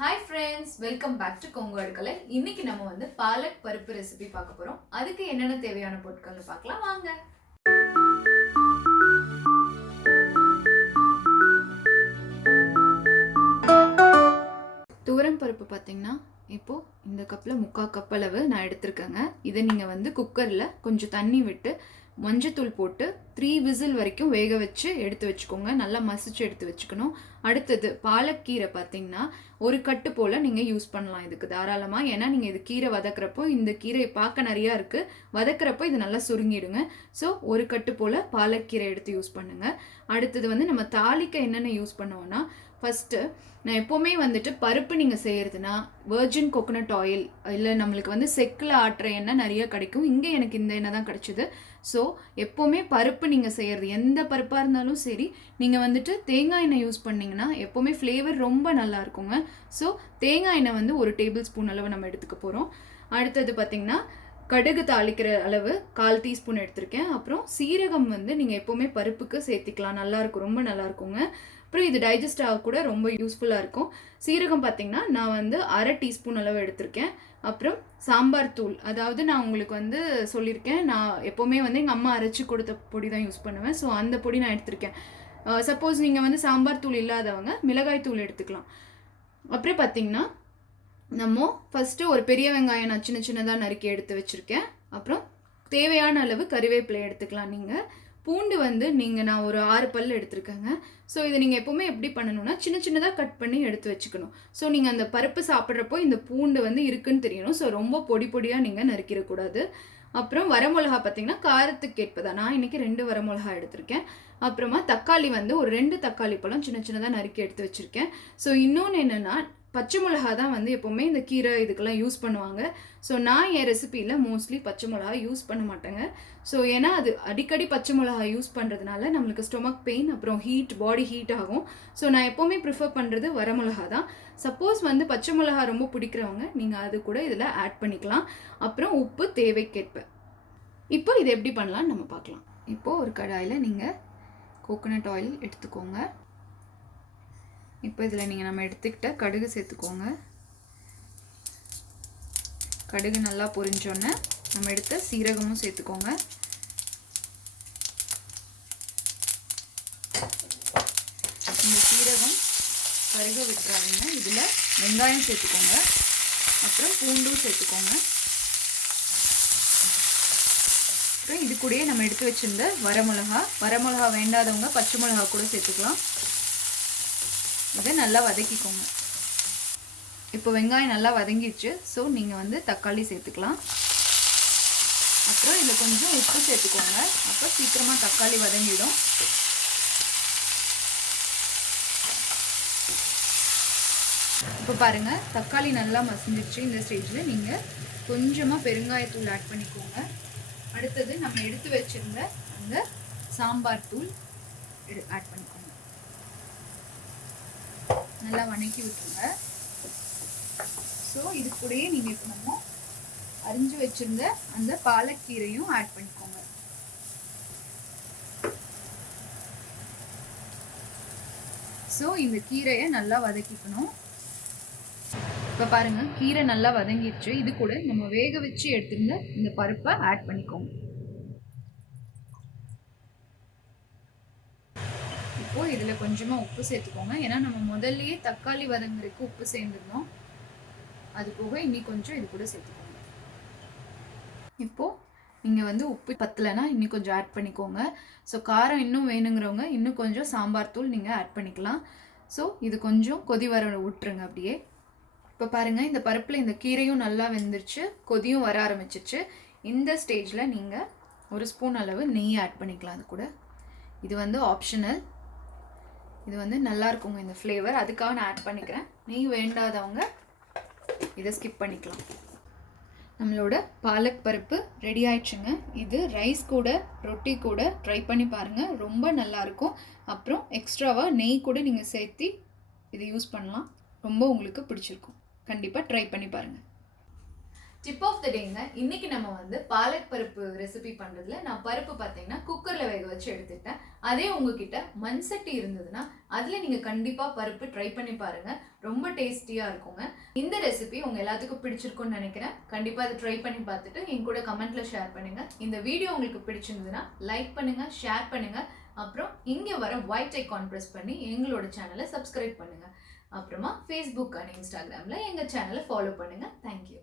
Hi friends, welcome back to Kongu Adukkalai. இன்னைக்கு நம்ம வந்து பாலக் பருப்பு ரெசிபி பார்க்க போறோம். அதுக்கு என்னென்ன தேவையான பொருட்கள்னு பார்க்கலாம் வாங்க. துவரம் பருப்பு பார்த்தீங்கன்னா இப்போ இந்த கப்பில் 3/4 கப் அளவு நான் எடுத்திருக்கேங்க. இதை நீங்கள் வந்து குக்கரில் கொஞ்சம் தண்ணி விட்டு மஞ்சத்தூள் போட்டு 3 விசில் வரைக்கும் வேக வச்சு எடுத்து வச்சுக்கோங்க. நல்லா மசிச்சு எடுத்து வச்சுக்கணும். அடுத்தது பாலக்கீரை பார்த்தீங்கன்னா ஒரு கட்டு போல் நீங்கள் யூஸ் பண்ணலாம் இதுக்கு தாராளமாக. ஏன்னா நீங்கள் இது கீரை வதக்குறப்போ இந்த கீரை பார்க்க நிறையா இருக்குது, வதக்குறப்போ இது நல்லா சுருங்கிடுங்க. ஸோ ஒரு கட்டு போல் பாலக்கீரை எடுத்து யூஸ் பண்ணுங்கள். அடுத்தது வந்து நம்ம தாளிக்க என்னென்ன யூஸ் பண்ணுவோன்னா, ஃபஸ்ட்டு நான் எப்போவுமே வந்துட்டு பருப்பு நீங்கள் செய்கிறதுனா வெர்ஜின் கோகோனட் ஆயில் இல்லை நம்மளுக்கு வந்து செக்கில் ஆட்டுற எண்ணெய் நிறைய கிடைக்கும். இங்கே எனக்கு இந்த எண்ணெய் தான் கிடைச்சிது. ஸோ எப்போவுமே பருப்பு நீங்கள் செய்கிறது எந்த பருப்பாக இருந்தாலும் சரி, நீங்கள் வந்துட்டு தேங்காய் எண்ணெய் யூஸ் பண்ணிங்கன்னா எப்போவுமே ஃப்ளேவர் ரொம்ப நல்லா இருக்குங்க. ஸோ தேங்காய் எண்ணெய் வந்து 1 டேபிள் ஸ்பூன் அளவு நம்ம எடுத்துக்க போகிறோம். அடுத்தது பார்த்திங்கன்னா கடுகு தாளிக்கிற அளவு 1/4 டீஸ்பூன் எடுத்திருக்கேன். அப்புறம் சீரகம் வந்து நீங்கள் எப்போவுமே பருப்புக்கு சேர்த்திக்கலாம், நல்லாயிருக்கும், ரொம்ப நல்லாயிருக்குங்க. அப்புறம் இது டைஜஸ்ட் ஆக கூட ரொம்ப யூஸ்ஃபுல்லாக இருக்கும். சீரகம் பார்த்திங்கன்னா நான் வந்து 1/2 டீஸ்பூன் அளவு எடுத்திருக்கேன். அப்புறம் சாம்பார் தூள், அதாவது நான் உங்களுக்கு வந்து சொல்லியிருக்கேன், நான் எப்போவுமே வந்து எங்கள் அம்மா அரைச்சி கொடுத்த பொடி தான் யூஸ் பண்ணுவேன். ஸோ அந்த பொடி நான் எடுத்திருக்கேன். சப்போஸ் நீங்கள் வந்து சாம்பார் தூள் இல்லாதவங்க மிளகாய் தூள் எடுத்துக்கலாம். அப்புறம் பார்த்திங்கன்னா நம்ம ஃபஸ்ட்டு ஒரு பெரிய வெங்காயம் நான் சின்னதாக நறுக்கி எடுத்து வச்சுருக்கேன். அப்புறம் தேவையான அளவு கறிவேப்பிலை எடுத்துக்கலாம். நீங்கள் பூண்டு வந்து நான் ஒரு 6 பல் எடுத்துருக்கேங்க. ஸோ இதை நீங்கள் எப்போவுமே எப்படி பண்ணணும்னா சின்னதாக கட் பண்ணி எடுத்து வச்சுக்கணும். ஸோ நீங்கள் அந்த பருப்பு சாப்பிட்றப்போ இந்த பூண்டு வந்து இருக்குன்னு தெரியணும். ஸோ ரொம்ப பொடியாக நீங்கள் நறுக்கிடக்கூடாது. அப்புறம் வரமிளகா பார்த்திங்கன்னா காரத்துக்கு ஏற்பதான். நான் இன்றைக்கி 2 வரமிளகா எடுத்திருக்கேன். அப்புறமா தக்காளி வந்து ஒரு 2 தக்காளி பழம் சின்னதாக நறுக்கி எடுத்து வச்சுருக்கேன். ஸோ இன்னொன்று என்னென்னா பச்சை மிளகா தான் வந்து எப்போவுமே இந்த கீரை இதுக்கெல்லாம் யூஸ் பண்ணுவாங்க. ஸோ நான் என் ரெசிபியில் மோஸ்ட்லி பச்சை மிளகா யூஸ் பண்ண மாட்டேங்க. ஸோ ஏன்னா அது அடிக்கடி பச்சை மிளகா யூஸ் பண்ணுறதுனால நம்மளுக்கு ஸ்டொமக் பெயின், அப்புறம் பாடி ஹீட் ஆகும். ஸோ நான் எப்போவுமே ப்ரிஃபர் பண்ணுறது வரமிளகா தான். சப்போஸ் வந்து பச்சை மிளகா ரொம்ப பிடிக்கிறவங்க நீங்கள் அது கூட இதில் ஆட் பண்ணிக்கலாம். அப்புறம் உப்பு தேவைக்கேற்ப. இப்போ இது எப்படி பண்ணலான்னு நம்ம பார்க்கலாம். இப்போது ஒரு கடாயில் நீங்கள் கோகோனட் ஆயில் எடுத்துக்கோங்க. இப்போ இதில் நம்ம எடுத்துக்கிட்ட கடுகு சேர்த்துக்கோங்க. கடுகு நல்லா பொரிஞ்சோன்னே நம்ம எடுத்த சீரகமும் சேர்த்துக்கோங்க. இந்த சீரகம் கருக விட்டுறாதீங்க. இதில் வெங்காயம் சேர்த்துக்கோங்க. அப்புறம் பூண்டும் சேர்த்துக்கோங்க. அப்புறம் இது கூடயே நம்ம எடுத்து வச்சிருந்த வரமிளகா வேண்டாதவங்க பச்சை மிளகா கூட சேர்த்துக்கலாம். இதை நல்லா வதக்கிக்கோங்க. இப்போ வெங்காயம் நல்லா வதங்கிடுச்சு. ஸோ நீங்கள் வந்து தக்காளி சேர்த்துக்கலாம். அப்புறம் இதில் கொஞ்சம் உப்பு சேர்த்துக்கோங்க. அப்போ சீக்கிரமாக தக்காளி வதங்கிடும். இப்போ பாருங்கள் தக்காளி நல்லா மசிஞ்சிடுச்சு. இந்த ஸ்டேஜில் நீங்கள் கொஞ்சமாக பெருங்காயத்தூள் ஆட் பண்ணிக்கோங்க. அடுத்தது நம்ம எடுத்து வச்சுருந்த அந்த சாம்பார் தூள் ஆட் பண்ணிக்கோங்க. நல்லா வணக்கி விட்டுருங்க. ஸோ இது கூடயே நீங்கள் இப்போ நம்ம அரிஞ்சு வச்சுருந்த அந்த பாலக்கீரையும் ஆட் பண்ணிக்கோங்க. ஸோ இந்த கீரையை நல்லா வதக்கிக்கணும். இப்போ பாருங்கள் கீரை நல்லா வதங்கிடுச்சு. இது கூட நம்ம வேக வச்சு எடுத்துருந்த இந்த பருப்பை ஆட் பண்ணிக்கோங்க. இப்போது இதில் கொஞ்சமாக உப்பு சேர்த்துக்கோங்க. ஏன்னா நம்ம முதல்லையே தக்காளி வதங்குறதுக்கு உப்பு சேர்ந்துருந்தோம். அது போக இன்னி கொஞ்சம் இது கூட சேர்த்துக்கோங்க. இப்போது நீங்கள் வந்து உப்பு பத்தலைன்னா இன்னும் கொஞ்சம் ஆட் பண்ணிக்கோங்க. ஸோ காரம் இன்னும் வேணுங்கிறவங்க இன்னும் கொஞ்சம் சாம்பார் தூள் நீங்கள் ஆட் பண்ணிக்கலாம். ஸோ இது கொஞ்சம் கொதி வர விட்டுருங்க அப்படியே. இப்போ பாருங்கள் இந்த பருப்பில் இந்த கீரையும் நல்லா வெந்துருச்சு, கொதியும் வர ஆரம்பிச்சிருச்சு. இந்த ஸ்டேஜில் நீங்கள் 1 ஸ்பூன் அளவு நெய் ஆட் பண்ணிக்கலாம். அது கூட இது வந்து ஆப்ஷனல். இது வந்து நல்லா இருக்குங்க இந்த ஃப்ளேவர், அதுக்காக நான் ஆட் பண்ணிக்கிறேன். நெய் வேண்டாதவங்க இதை ஸ்கிப் பண்ணிக்கலாம். நம்மளோட பாலக் பருப்பு ரெடி ஆயிடுச்சுங்க. இது ரைஸ் கூட ரொட்டி கூட ட்ரை பண்ணி பாருங்கள், ரொம்ப நல்லாயிருக்கும். அப்புறம் எக்ஸ்ட்ராவாக நெய் கூட நீங்கள் சேர்த்து இது யூஸ் பண்ணலாம். ரொம்ப உங்களுக்கு பிடிச்சிருக்கும். கண்டிப்பாக ட்ரை பண்ணி பாருங்கள். Tip of the tank. இன்னைக்கு நம்ம வந்து பாலக் பருப்பு ரெசிபி பண்றதுல நான் பருப்பு பார்த்தீங்கன்னா குக்கர்ல வேக வச்சு எடுத்துட்டேன். அதே உங்ககிட்ட மண் சட்டி இருந்ததுன்னா அதுல நீங்க கண்டிப்பா பருப்பு ட்ரை பண்ணி பாருங்க. ரொம்ப டேஸ்டியா இருக்குங்க. இந்த ரெசிபி உங்க எல்லாத்துக்கும் பிடிச்சிருக்கும்னு நினைக்கிறேன். கண்டிப்பா அதை ட்ரை பண்ணி பார்த்துட்டு என் கூட கமெண்ட்ல ஷேர் பண்ணுங்க. இந்த வீடியோ உங்களுக்கு பிடிச்சிருந்ததுன்னா லைக் பண்ணுங்க, ஷேர் பண்ணுங்க. அப்புறம் இங்க வர ஒயிட் ஐகான் பிரஸ் பண்ணி எங்களோட சேனலை சப்ஸ்கிரைப் பண்ணுங்க. அப்புறமா ஃபேஸ்புக் அண்ட் இன்ஸ்டாகிராம்ல எங்க சேனலை ஃபாலோ பண்ணுங்க. தேங்க்யூ.